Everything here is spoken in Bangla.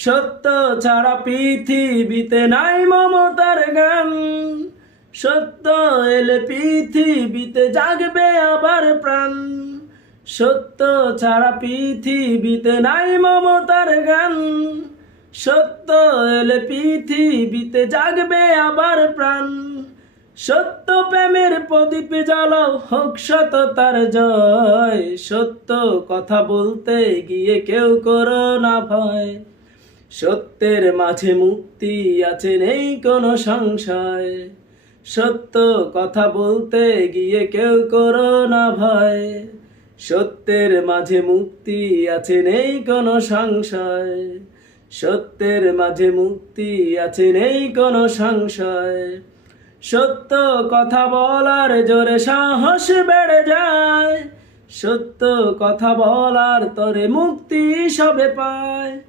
সত্য ছাড়া পৃথিবীতে নাই মমতার গান। সত্য এলে পৃথিবীতে জাগবে আবার প্রাণ। সত্য ছাড়া পৃথিবীতে নাই মমতার গান। সত্য এলে পৃথিবীতে জাগবে আবার প্রাণ। সত্য প্রেমের প্রদীপ জ্বালাও, হোক সততার জয়। সত্য কথা বলতে গিয়ে কেউ করো না ভয়। সত্যের মাঝে মুক্তি আছে, নেই কোনো সংশয়। সত্য কথা বলতে গিয়ে কেউ করো না ভয়। সত্যের মাঝে মুক্তি আছে, নেই কোনো সংশয়। সত্যের মাঝে মুক্তি আছে, নেই কোনো সংশয়। সত্য কথা বলার জোরে সাহস বেড়ে যায়। সত্য কথা বলার তরে মুক্তি সবে পায়।